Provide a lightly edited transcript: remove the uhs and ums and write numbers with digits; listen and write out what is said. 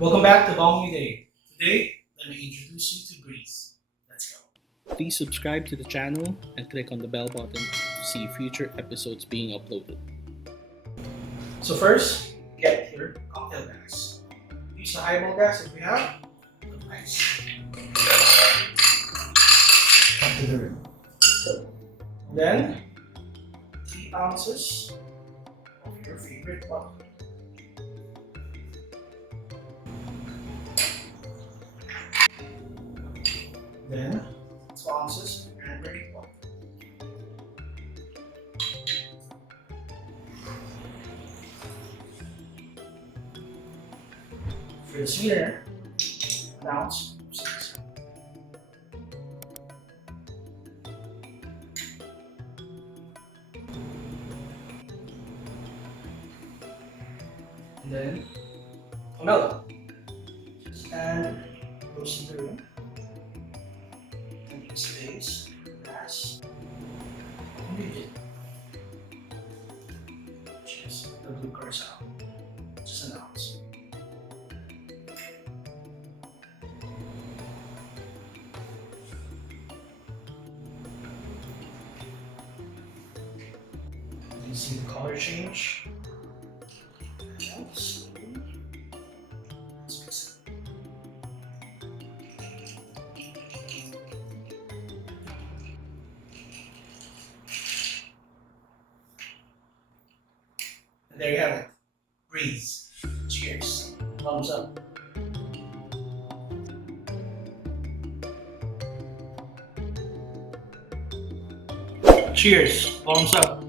Welcome back to Bong New Day. Today, let me introduce you to Breeze. Let's go. Please subscribe to the channel and click on the bell button to see future episodes being uploaded. So first, get your cocktail glass. Use the highball glass if we have. Put ice. Up to the rim. Then, 3 ounces of your favorite vodka. Then, 2 ounces of cranberry vodka. For the sweetener, 1 ounce of sea. And then, pomelo. Just add those to the rim. And use base, glass, and digit. Just the blue curacao. Just an ounce. You see the color change. And slowly, let's mix it. And there you have it. Breeze. Cheers. Thumbs up. Cheers. Thumbs up.